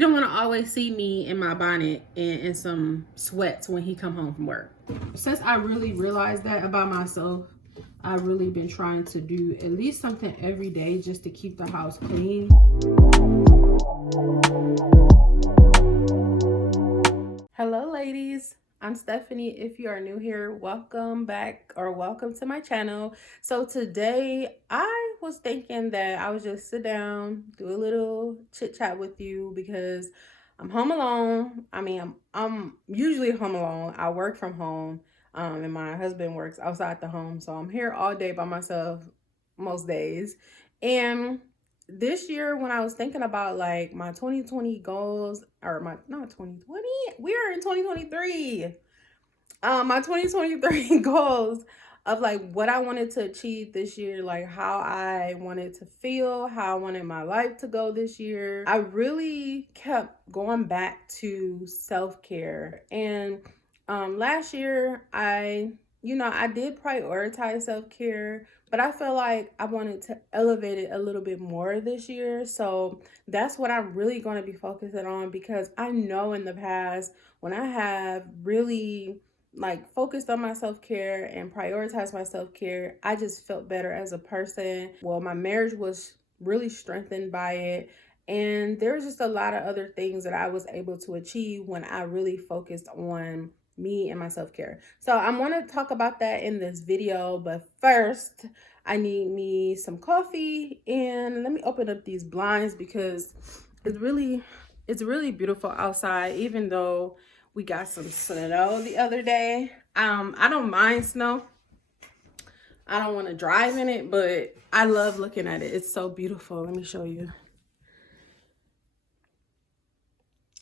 He don't want to always see me in my bonnet and some sweats when he come home from work. Since I really realized that about myself, I've really been trying to do at least something every day just to keep the house clean. Hello ladies, I'm Stephanie. If you are new here, welcome back or welcome to my channel. So today I was thinking that I would just sit down, do a little chit chat with you because I'm home alone. I'm usually home alone. I work from home, and my husband works outside the home. So I'm here all day by myself most days. And this year when I was thinking about like my 2020 goals, or my not 2020, we are in 2023. My 2023 goals of like what I wanted to achieve this year, like how I wanted to feel, how I wanted my life to go this year. I really kept going back to self-care. And last year I did prioritize self-care, but I feel like I wanted to elevate it a little bit more this year. So that's what I'm really going to be focusing on, because I know in the past when I have really like focused on my self-care and prioritized my self-care, I just felt better as a person. Well, my marriage was really strengthened by it. And there was just a lot of other things that I was able to achieve when I really focused on me and my self-care. So I'm going to talk about that in this video, but first I need me some coffee, and let me open up these blinds because it's really beautiful outside, even though we got some snow the other day. I don't mind snow. I don't want to drive in it, but I love looking at it. It's so beautiful. Let me show you.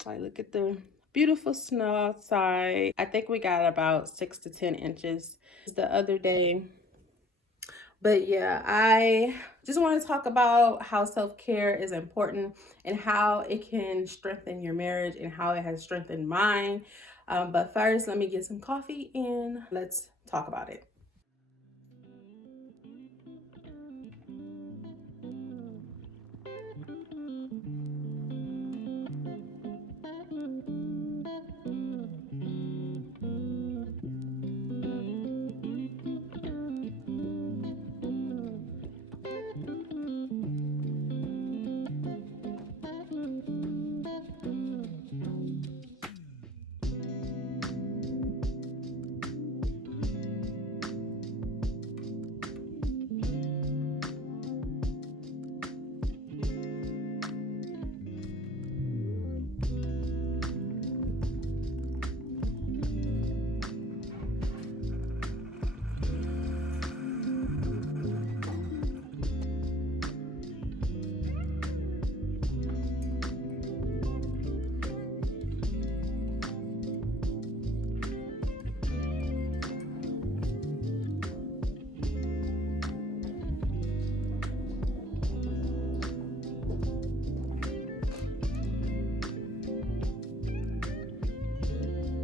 Like, look at the beautiful snow outside. I think we got about 6 to 10 inches the other day. But yeah, I just want to talk about how self-care is important and how it can strengthen your marriage and how it has strengthened mine. But first, let me get some coffee and let's talk about it.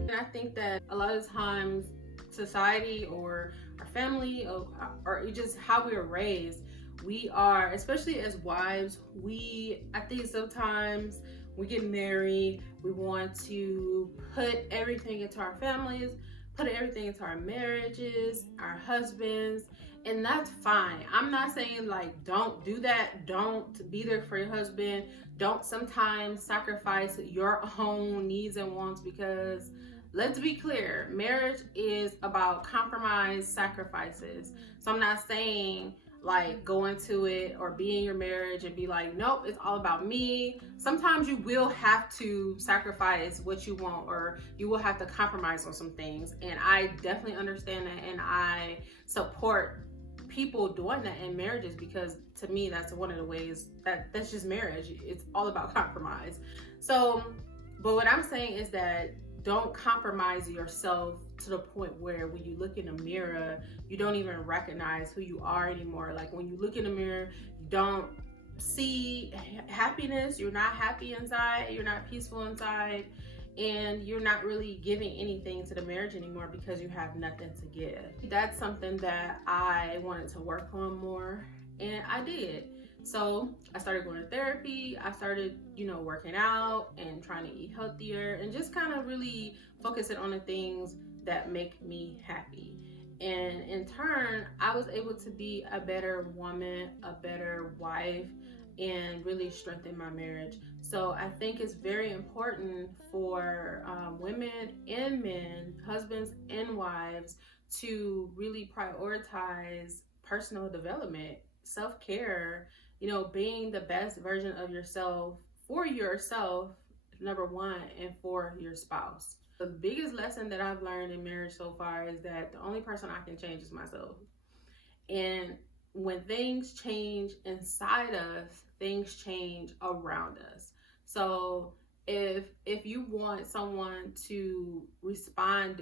And I think that a lot of times society or our family or just how we were raised, we are, especially as wives, I think sometimes we get married, we want to put everything into our families, put everything into our marriages, our husbands, and that's fine. I'm not saying like don't do that, don't be there for your husband, don't sometimes sacrifice your own needs and wants, because let's be clear, marriage is about compromise, sacrifices. So I'm not saying like go into it or be in your marriage and be like, nope, it's all about me. Sometimes you will have to sacrifice what you want, or you will have to compromise on some things. And I definitely understand that, and I support people doing that in marriages, because to me that's one of the ways that's just marriage. It's all about compromise. So, but what I'm saying is that don't compromise yourself to the point where when you look in the mirror, you don't even recognize who you are anymore. Like when you look in the mirror, you don't see happiness, you're not happy inside, you're not peaceful inside, and you're not really giving anything to the marriage anymore because you have nothing to give. That's something that I wanted to work on more, and I did. So I started going to therapy. I started, working out and trying to eat healthier and just kind of really focusing on the things that make me happy. And in turn, I was able to be a better woman, a better wife, and really strengthen my marriage. So I think it's very important for women and men, husbands and wives, to really prioritize personal development, self care, being the best version of yourself for yourself, number one, and for your spouse. The biggest lesson that I've learned in marriage so far is that the only person I can change is myself. And when things change inside us, things change around us. So if you want someone to respond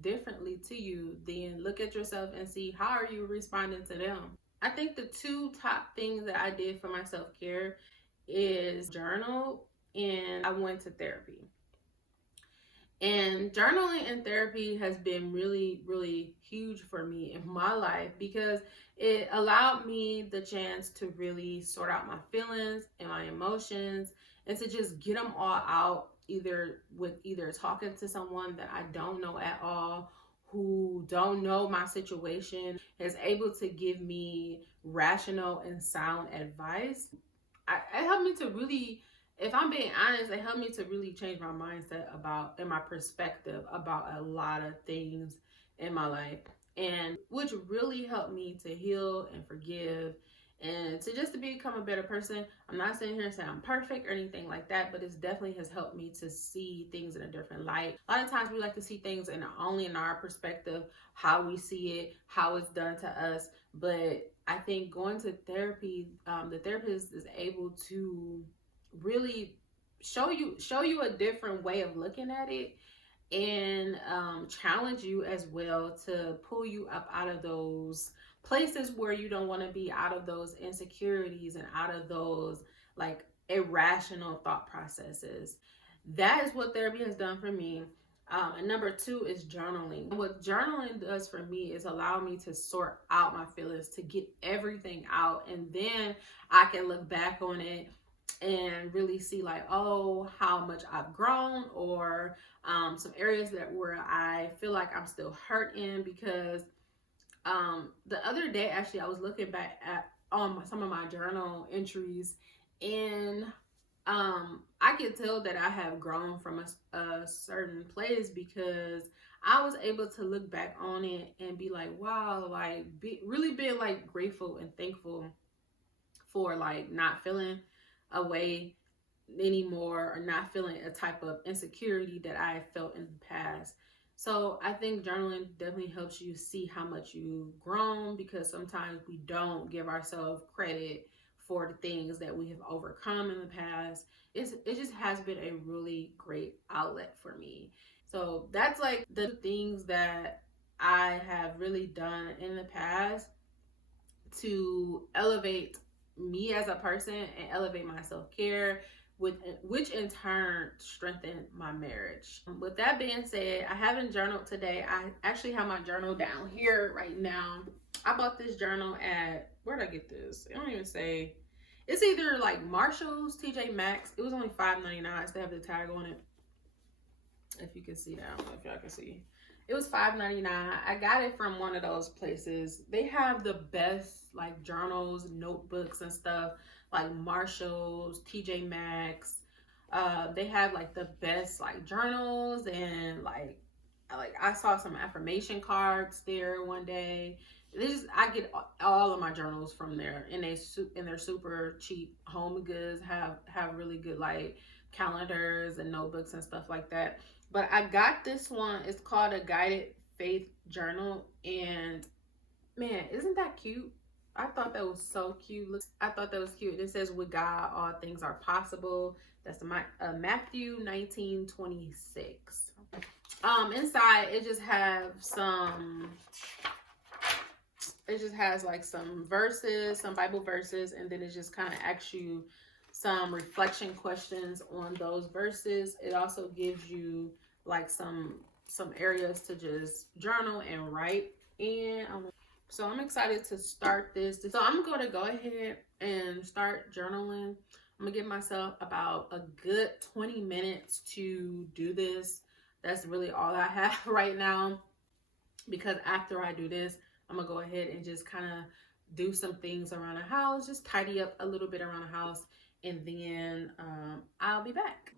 differently to you, then look at yourself and see how are you responding to them. I think the two top things that I did for my self-care is journal and I went to therapy. And journaling and therapy has been really, really huge for me in my life because it allowed me the chance to really sort out my feelings and my emotions and to just get them all out either talking to someone that I don't know at all, who don't know my situation, is able to give me rational and sound advice. It helped me to really, if I'm being honest, it helped me to really change my mindset about and my perspective about a lot of things in my life, and which really helped me to heal and forgive and to just to become a better person. I'm not sitting here saying I'm perfect or anything like that, but it definitely has helped me to see things in a different light. A lot of times we like to see things in only in our perspective, how we see it, how it's done to us. But I think going to therapy, the therapist is able to really show you a different way of looking at it, and challenge you as well to pull you up out of those places where you don't want to be, out of those insecurities and out of those like irrational thought processes. That is what therapy has done for me. And number two is journaling. What journaling does for me is allow me to sort out my feelings, to get everything out, and then I can look back on it and really see like, oh, how much I've grown, or some areas that where I feel like I'm still hurt in. Because the other day, actually, I was looking back at some of my journal entries, and I could tell that I have grown from a certain place, because I was able to look back on it and be like, wow, like really being like grateful and thankful for like not feeling a way anymore, or not feeling a type of insecurity that I felt in the past. So I think journaling definitely helps you see how much you've grown, because sometimes we don't give ourselves credit for the things that we have overcome in the past. It just has been a really great outlet for me. So that's like the things that I have really done in the past to elevate me as a person and elevate my self-care, which in turn strengthened my marriage. With that being said, I haven't journaled today. I actually have my journal down here right now. I bought this journal at, where did I get this? I don't even say. It's either like Marshall's, TJ Maxx. It was only $5.99. They have the tag on it. If you can see that, I don't know if y'all can see. It was $5.99. I got it from one of those places. They have the best like journals, notebooks, and stuff, like Marshalls, TJ Maxx. They have like the best like journals, and like I saw some affirmation cards there one day. I get all of my journals from there, and they're super cheap. Home Goods have really good like calendars and notebooks and stuff like that. But I got this one. It's called a guided faith journal, and man, isn't that cute? I thought that was so cute. I thought that was cute. It says, "With God, all things are possible." That's Matthew 19:26. Inside it just have some. It just has like some verses, some Bible verses, and then it just kind of asks you some reflection questions on those verses. It also gives you like some areas to just journal and write in. So I'm excited to start this. So I'm going to go ahead and start journaling. I'm going to give myself about a good 20 minutes to do this. That's really all I have right now, because after I do this, I'm going to go ahead and just kind of do some things around the house, just tidy up a little bit around the house, and then I'll be back.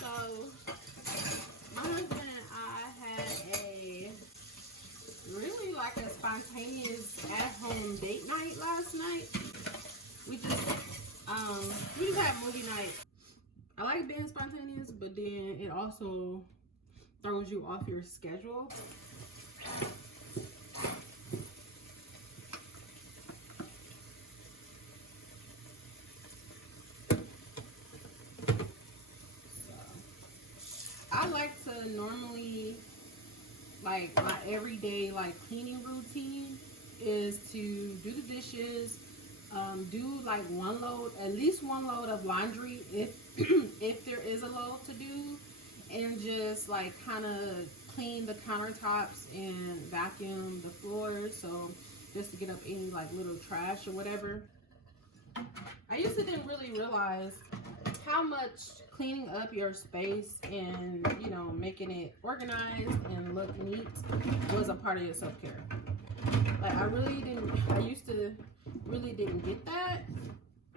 So my husband and I had a really like a spontaneous at-home date night last night. We just um we just had movie night. I like being spontaneous, but then it also throws you off your schedule. I like to normally, like, my everyday like cleaning routine is to do the dishes, do like one load, at least one load of laundry if if there is a load to do, and just like kind of clean the countertops and vacuum the floors. So just to get up any like little trash or whatever. I used to didn't really realize how much cleaning up your space and, you know, making it organized and look neat was a part of your self-care. Like I used to really didn't get that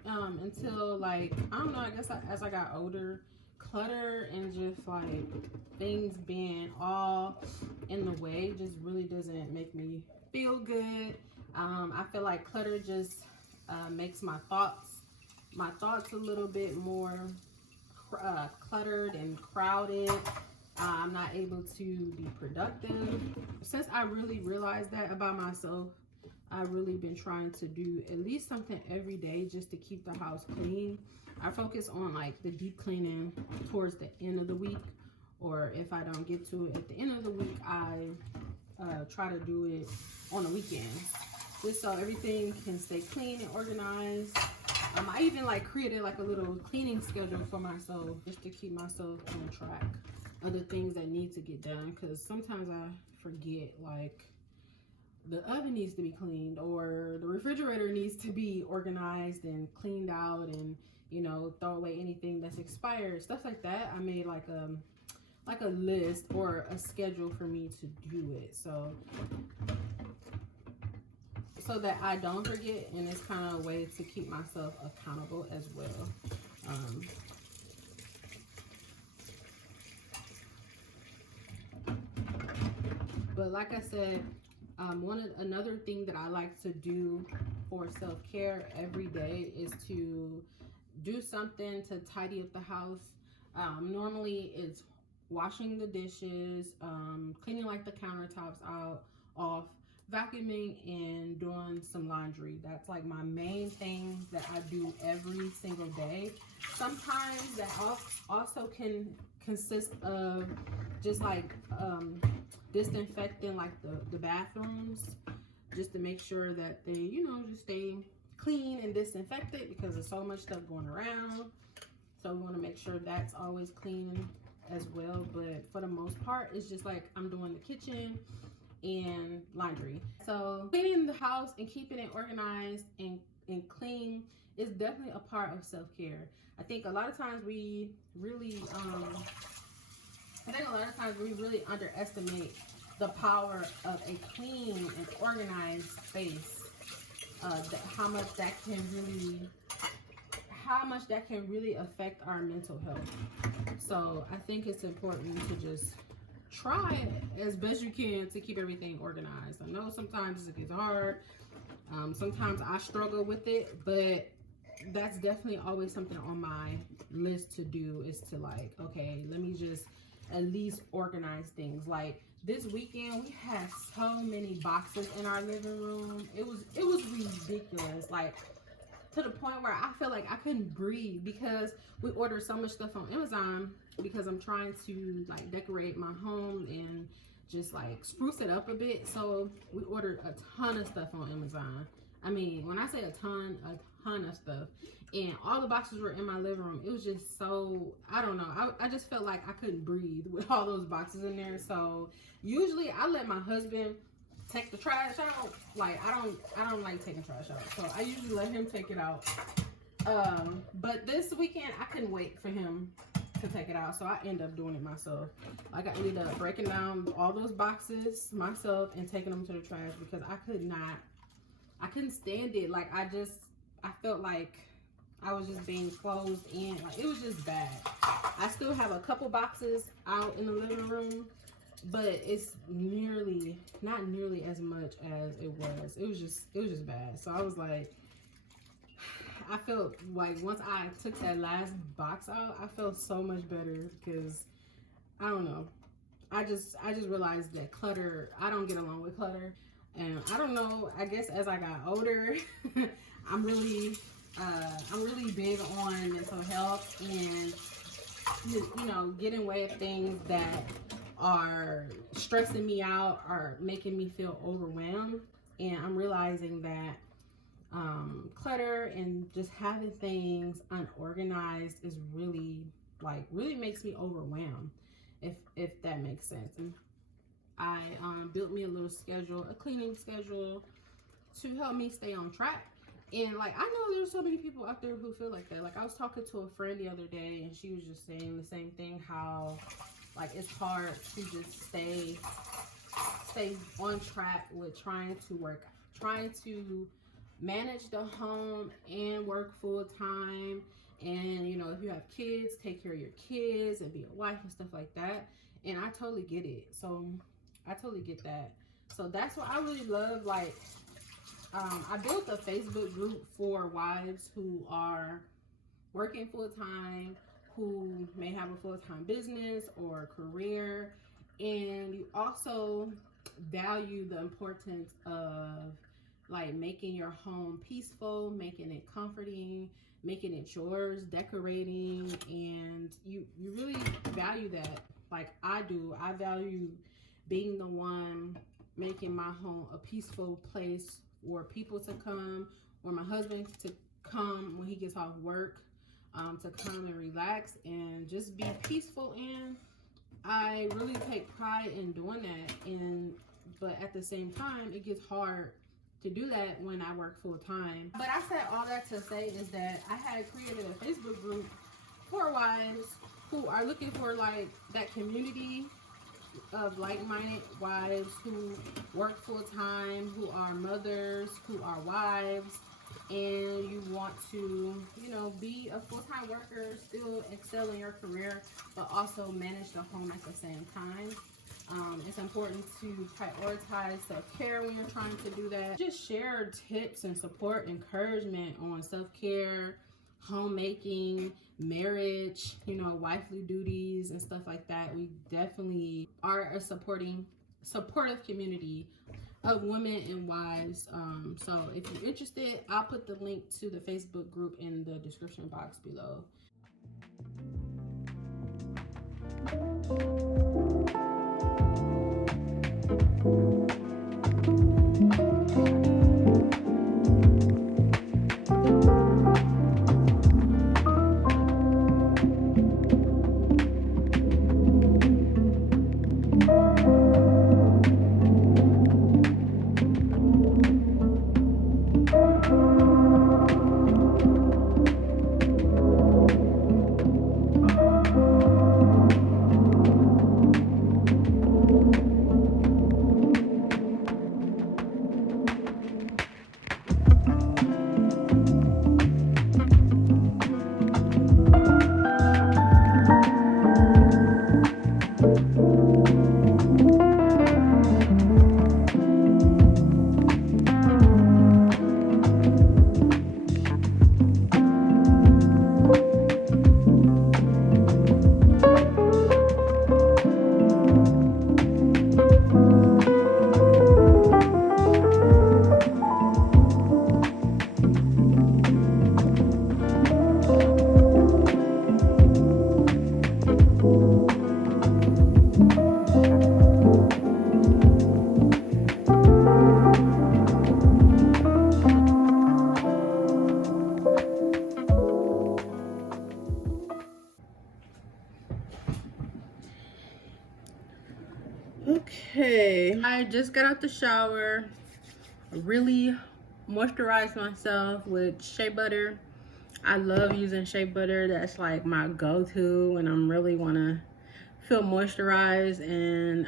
until, like, I don't know, I guess as I got older, clutter and just like things being all in the way just really doesn't make me feel good. I feel like clutter just makes my thoughts a little bit more cluttered and crowded. I'm not able to be productive. Since I really realized that about myself, I've really been trying to do at least something every day just to keep the house clean. I focus on like the deep cleaning towards the end of the week, or if I don't get to it at the end of the week, I try to do it on the weekend, just so everything can stay clean and organized. I even like created like a little cleaning schedule for myself just to keep myself on track. other things that need to get done, because sometimes I forget, like the oven needs to be cleaned, or the refrigerator needs to be organized and cleaned out, and throw away anything that's expired, stuff like that. I made like a list or a schedule for me to do it, so that I don't forget, and it's kind of a way to keep myself accountable as well. But like I said, another thing that I like to do for self-care every day is to do something to tidy up the house. Normally it's washing the dishes, cleaning like the countertops off, vacuuming, and doing some laundry. That's like my main thing that I do every single day. Sometimes that also can consist of just like disinfecting like the bathrooms, just to make sure that they just stay clean and disinfected, because there's so much stuff going around. So we want to make sure that's always clean as well. But for the most part, it's just like I'm doing the kitchen and laundry. So cleaning the house and keeping it organized and clean is definitely a part of self-care. I think a lot of times we really underestimate the power of a clean and organized space. How much that can really affect our mental health. So I think it's important to just try as best you can to keep everything organized. I know sometimes it gets hard. Sometimes I struggle with it, but that's definitely always something on my list to do, is to like, okay, let me just at least organize things. Like this weekend, we had so many boxes in our living room. It was ridiculous. Like to the point where I feel like I couldn't breathe, because we ordered so much stuff on Amazon, because I'm trying to like decorate my home and just like spruce it up a bit. So we ordered a ton of stuff on Amazon. I mean, when I say a ton of stuff, and all the boxes were in my living room. It was just so, I don't know. I just felt like I couldn't breathe with all those boxes in there. So usually I let my husband take the trash out. Like I don't like taking trash out, so I usually let him take it out. But this weekend I couldn't wait for him to take it out, so I end up doing it myself. Like I ended up breaking down all those boxes myself and taking them to the trash, because I couldn't stand it. Like I felt like I was just being closed in. Like it was just bad. I still have a couple boxes out in the living room, but it's not nearly as much as it was. It was just bad. So I was like, I felt like once I took that last box out, I felt so much better, because I don't know. I just realized that clutter, I don't get along with clutter. And I don't know, I guess as I got older, I'm really big on mental health, and getting rid of things that are stressing me out or making me feel overwhelmed. And I'm realizing that clutter and just having things unorganized is really makes me overwhelmed, if that makes sense. I built me a little schedule, a cleaning schedule, to help me stay on track. And like, I know there's so many people out there who feel like that. Like I was talking to a friend the other day, and she was just saying the same thing, how like it's hard to just stay on track with trying to manage the home and work full time. And if you have kids, take care of your kids and be a wife and stuff like that. And I totally get it. So I totally get that. So that's what I really love. Like I built a Facebook group for wives who are working full time, who may have a full-time business or career, and you also value the importance of like making your home peaceful, making it comforting, making it yours, decorating, and you really value that. Like I do. I value being the one making my home a peaceful place for people to come, or my husband to come when he gets off work, to come and relax and just be peaceful and I really take pride in doing that, but at the same time, it gets hard to do that when I work full time. But I said all that to say is that I had created a Facebook group for wives who are looking for like that community of like-minded wives who work full-time, who are mothers, who are wives, and you want to, be a full-time worker, still excel in your career, but also manage the home at the same time. It's important to prioritize self-care when you're trying to do that. Just share tips and support, encouragement on self-care, homemaking, marriage, wifely duties and stuff like that. We definitely are a supportive community of women and wives. So if you're interested, I'll put the link to the Facebook group in the description box below. Okay, I just got out the shower. I really moisturized myself with shea butter. I love using shea butter. That's like my go-to when I'm really want to feel moisturized, and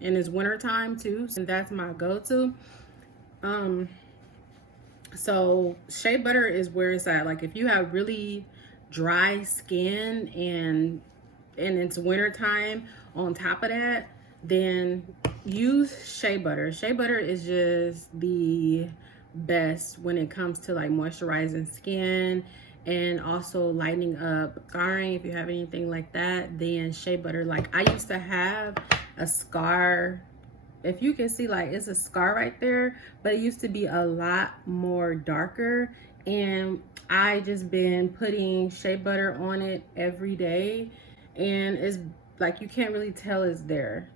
it's winter time too, and that's my go-to. So shea butter is where it's at. Like if you have really dry skin and it's winter time on top of that, then use shea butter. Shea butter is just the best when it comes to like moisturizing skin and also lightening up scarring. If you have anything like that, then shea butter. Like I used to have a scar. If you can see, like it's a scar right there, but it used to be a lot more darker, and I just been putting shea butter on it every day, and it's like you can't really tell it's there.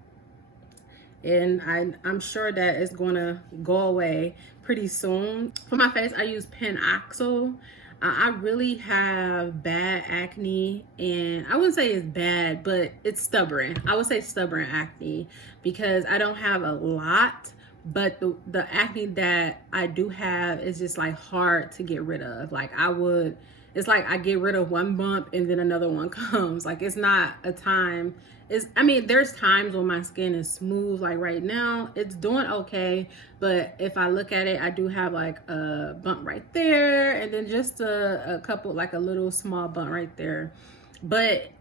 And I'm sure that it's gonna go away pretty soon. For my face, I use Penoxyl. I really have bad acne, and I wouldn't say it's bad, but it's stubborn. I would say stubborn acne because I don't have a lot, but the acne that I do have is just like hard to get rid of. Like it's like I get rid of one bump and then another one comes. Like it's not a time. There's times when my skin is smooth. Like right now, it's doing okay. But if I look at it, I do have like a bump right there, and then just a couple, like a little small bump right there. But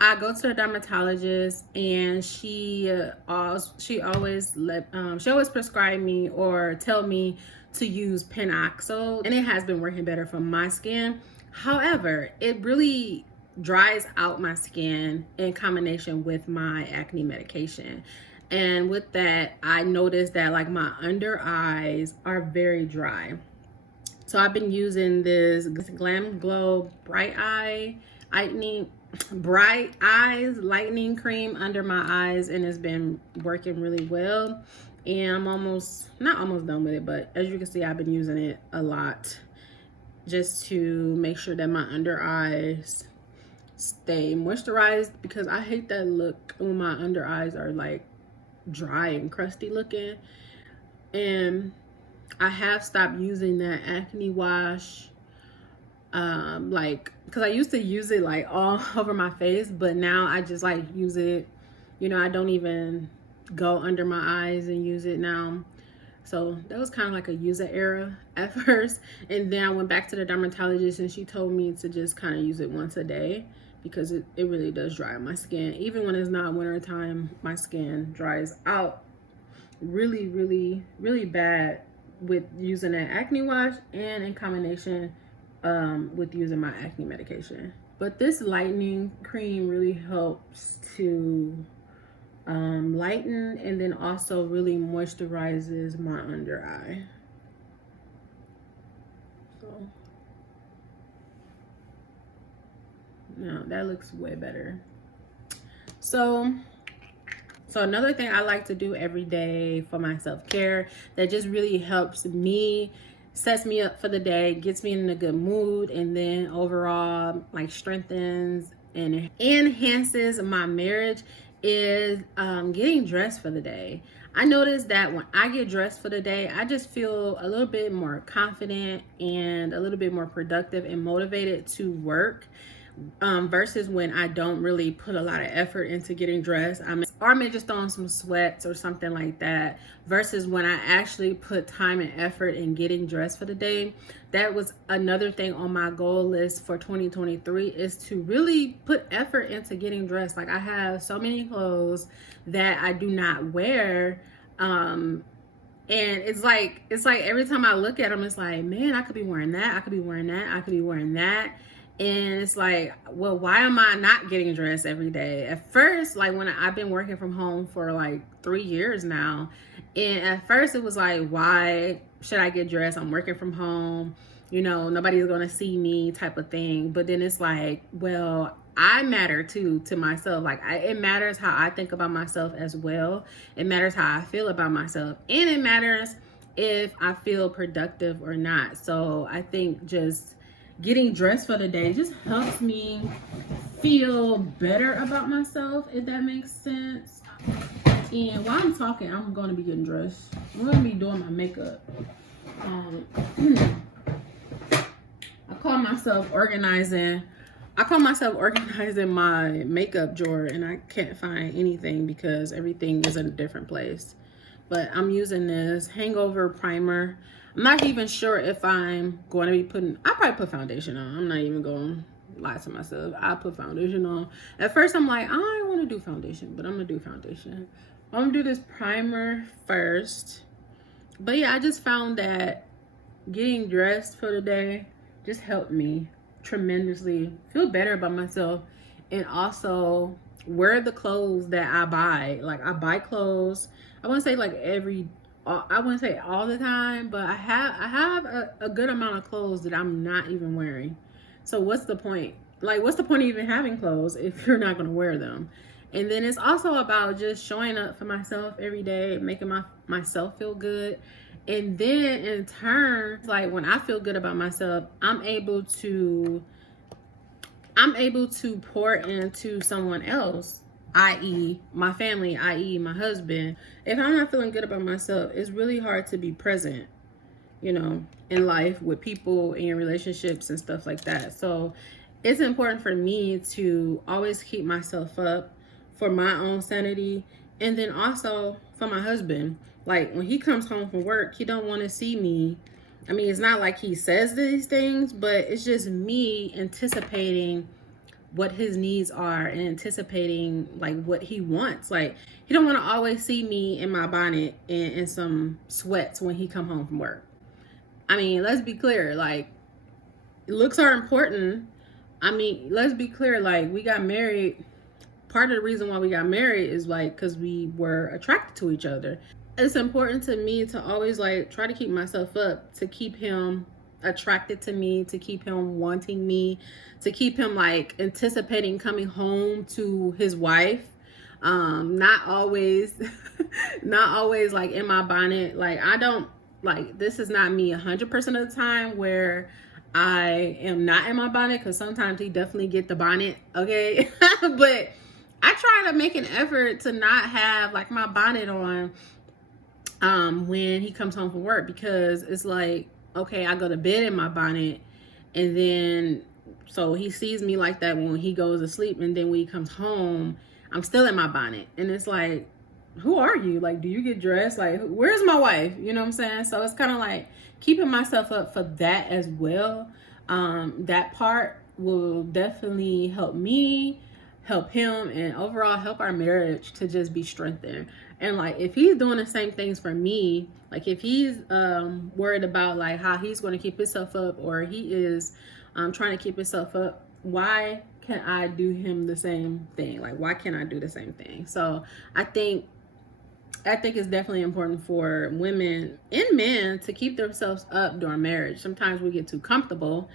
I go to a dermatologist, and she always prescribe me or tell me to use Penoxyl, and it has been working better for my skin. However, it really dries out my skin in combination with my acne medication. And with that, I noticed that like my under eyes are very dry. So I've been using this Glam Glow Bright Eyes Lightening Cream under my eyes, and it's been working really well. And I'm not almost done with it, but as you can see, I've been using it a lot just to make sure that my under eyes stay moisturized, because I hate that look when my under eyes are like dry and crusty looking. And I have stopped using that acne wash, like, because I used to use it like all over my face, but now I just like use it, I don't even go under my eyes and use it now. So that was kind of like a user error at first. And then I went back to the dermatologist and she told me to just kind of use it once a day, because it really does dry out my skin. Even when it's not winter time, my skin dries out really, really, really bad with using that acne wash, and in combination with using my acne medication. But this lightening cream really helps to lighten, and then also really moisturizes my under eye. So now that looks way better. So another thing I like to do every day for my self-care that just really helps me, sets me up for the day, gets me in a good mood, and then overall like strengthens and enhances my marriage, is getting dressed for the day. I noticed that when I get dressed for the day, I just feel a little bit more confident and a little bit more productive and motivated to work, versus when I don't really put a lot of effort into getting dressed. I may just throw on some sweats or something like that, versus when I actually put time and effort in getting dressed for the day. That was another thing on my goal list for 2023, is to really put effort into getting dressed. Like, I have so many clothes that I do not wear, and it's like every time I look at them, it's like, man, I could be wearing that, I could be wearing that, I could be wearing that. And it's like, well, why am I not getting dressed every day? At first, like, when I've been working from home for like 3 years now, and at first it was like, why should I get dressed? I'm working from home, nobody's gonna see me, type of thing. But then it's like, well, I matter too to myself. Like, it matters how I think about myself as well. It matters how I feel about myself, and it matters if I feel productive or not. So I think just getting dressed for the day just helps me feel better about myself, if that makes sense. And while I'm talking, I'm going to be getting dressed. I'm going to be doing my makeup. I call myself organizing my makeup drawer, and I can't find anything because everything is in a different place. But I'm using this hangover primer. I'm not even sure if I'm going to be I'll probably put foundation on. I'm not even going to lie to myself. I'll put foundation on. At first, I'm like, I don't want to do foundation, but I'm going to do foundation. I'm going to do this primer first. But yeah, I just found that getting dressed for the day just helped me tremendously feel better about myself, and also wear the clothes that I buy. Like, I buy clothes, I wouldn't say like I wouldn't say all the time, but I have a good amount of clothes that I'm not even wearing. So what's the point? Like, what's the point of even having clothes if you're not going to wear them? And then it's also about just showing up for myself every day, making myself feel good. And then in turn, like, when I feel good about myself, I'm able to pour into someone else, i.e. my family, i.e. my husband. If I'm not feeling good about myself, it's really hard to be present, in life with people, in relationships and stuff like that. So it's important for me to always keep myself up for my own sanity, and then also for my husband. Like, when he comes home from work, he don't want to see me. I mean, it's not like he says these things, but it's just me anticipating what his needs are and anticipating like what he wants. Like, he don't want to always see me in my bonnet and in some sweats when he come home from work. I mean, let's be clear, like, looks are important. I mean, let's be clear, like, we got married. Part of the reason why we got married is like because we were attracted to each other. It's important to me to always like try to keep myself up, to keep him attracted to me, to keep him wanting me, to keep him like anticipating coming home to his wife. Not always not always like in my bonnet. Like, I don't, like, this is not me 100% of the time where I am not in my bonnet, because sometimes he definitely get the bonnet, okay? But I try to make an effort to not have like my bonnet on when he comes home from work, because it's like, okay, I go to bed in my bonnet, and then so he sees me like that when he goes to sleep, and then when he comes home, I'm still in my bonnet, and it's like, who are you? Like, do you get dressed? Like, where's my wife? You know what I'm saying? So it's kind of like keeping myself up for that as well. That part will definitely help me, help him, and overall help our marriage to just be strengthened. And like, if he's doing the same things for me, like if he's worried about like how he's going to keep himself up, or he is trying to keep himself up, why can I do him the same thing? Like, why can't I do the same thing? So I think it's definitely important for women and men to keep themselves up during marriage. Sometimes we get too comfortable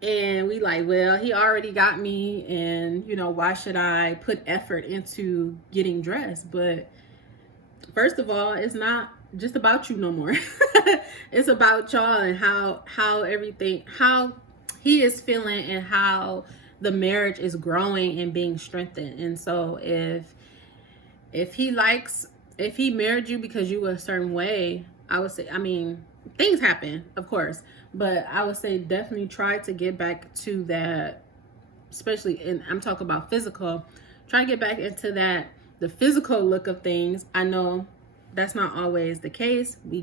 and we like, well, he already got me, and why should I put effort into getting dressed? But first of all, it's not just about you no more. It's about y'all, and how everything, how he is feeling, and how the marriage is growing and being strengthened. And so if he likes, if he married you because you were a certain way, I would say, I mean, things happen, of course, but I would say definitely try to get back to that, especially, and I'm talking about physical, try to get back into that, the physical look of things. I know that's not always the case. We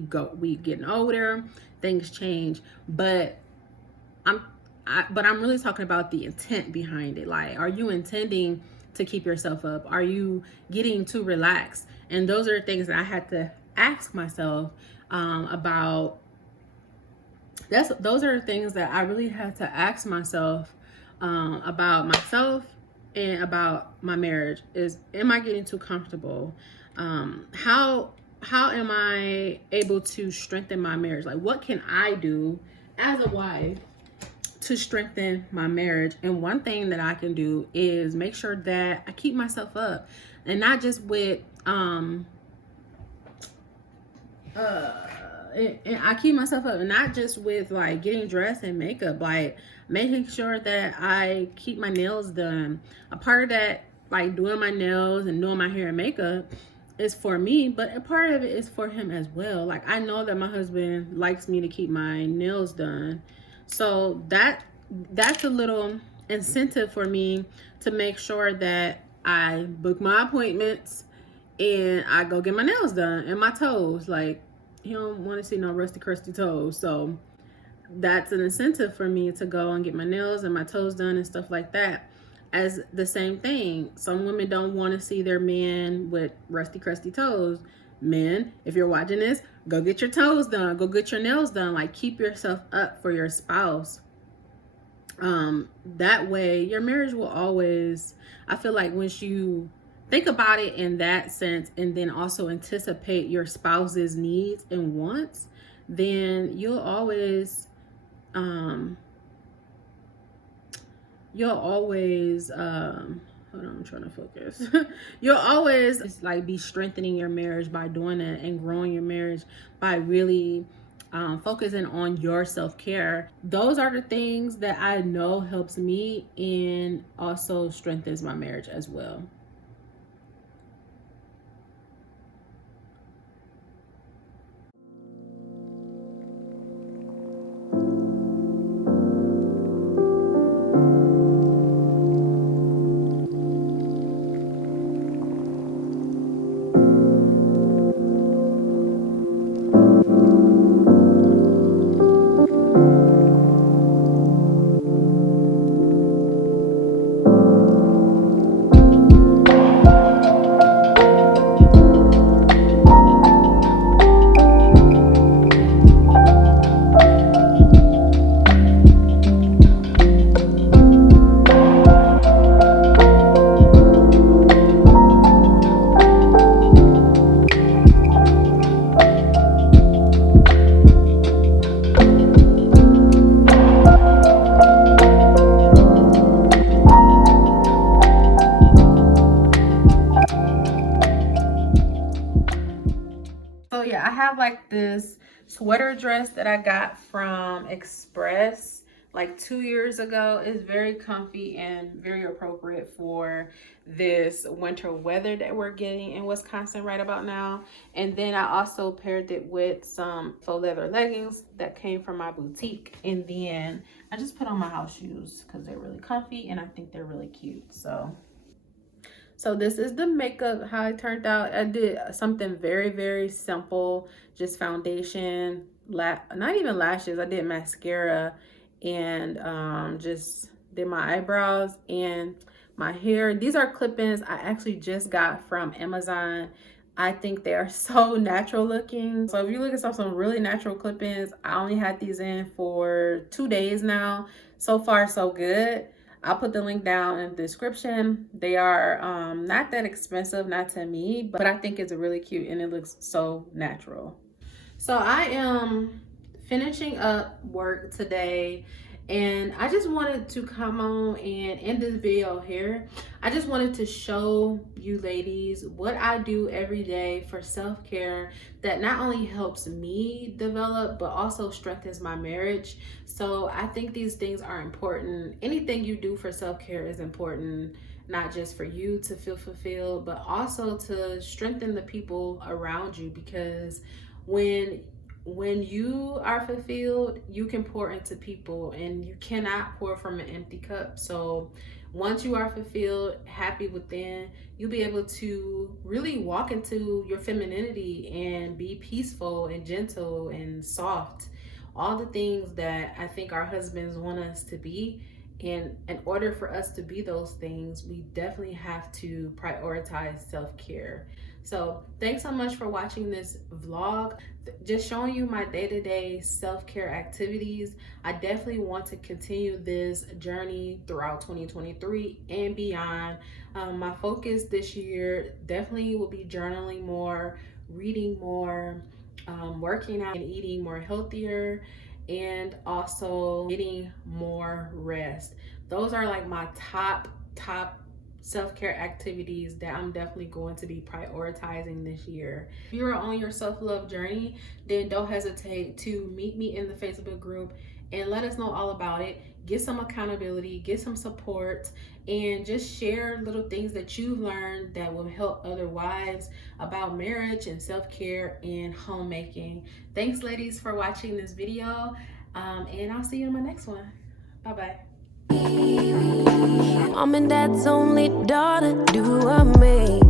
getting older, things change, but I'm really talking about the intent behind it. Like, are you intending to keep yourself up? Are you getting too relaxed? And those are things that I had to ask myself about. Those are things that I really had to ask myself about myself and about my marriage. Is, am I getting too comfortable? How am I able to strengthen my marriage? Like, what can I do as a wife to strengthen my marriage? And one thing that I can do is make sure that I keep myself up, and not just with and I keep myself up, and not just with like getting dressed and makeup, like making sure that I keep my nails done. A part of that, like doing my nails and doing my hair and makeup, is for me, but a part of it is for him as well. Like, I know that my husband likes me to keep my nails done, so that's a little incentive for me to make sure that I book my appointments and I go get my nails done and my toes. Like, he don't want to see no rusty crusty toes, so that's an incentive for me to go and get my nails and my toes done and stuff like that. As the same thing, some women don't want to see their men with rusty crusty toes. Men, if you're watching this, go get your toes done, go get your nails done. Like, keep yourself up for your spouse. That way your marriage will always, I feel like, once you think about it in that sense, and then also anticipate your spouse's needs and wants, then you'll always hold on, I'm trying to focus. You'll always like be strengthening your marriage by doing that, and growing your marriage by really focusing on your self-care. Those are the things that I know helps me and also strengthens my marriage as well. So yeah, I have like this sweater dress that I got from Express. like 2 years ago. It's very comfy and very appropriate for this winter weather that we're getting in Wisconsin right about now. And then I also paired it with some faux leather leggings that came from my boutique. And then I just put on my house shoes because they're really comfy and I think they're really cute. So this is the makeup, how it turned out. I did something very, very simple, just foundation, not even lashes. I did mascara and just did my eyebrows and my hair. These are clip-ins I actually just got from Amazon. I think they are so natural looking. So if you're looking for some really natural clip-ins, I only had these in for 2 days now. So far, so good. I'll put the link down in the description. They are not that expensive, not to me, but I think it's really cute and it looks so natural. So I am finishing up work today and I just wanted to come on and end this video here. I just wanted to show you ladies what I do every day for self-care that not only helps me develop but also strengthens my marriage. So I think these things are important. Anything you do for self-care is important, not just for you to feel fulfilled but also to strengthen the people around you, because when you are fulfilled, you can pour into people and you cannot pour from an empty cup. So once you are fulfilled, happy within, you'll be able to really walk into your femininity and be peaceful and gentle and soft. All the things that I think our husbands want us to be. And in order for us to be those things, we definitely have to prioritize self-care. So thanks so much for watching this vlog, just showing you my day-to-day self-care activities. I definitely want to continue this journey throughout 2023 and beyond. My focus this year definitely will be journaling more, reading more, working out and eating more healthier, and also getting more rest. Those are like my top self-care activities that I'm definitely going to be prioritizing this year. If you're on your self-love journey, then don't hesitate to meet me in the Facebook group and let us know all about it. Get some accountability, get some support, and just share little things that you've learned that will help other wives about marriage and self-care and homemaking. Thanks ladies for watching this video, and I'll see you in my next one. Bye-bye. Mom and dad's only daughter, do amazing.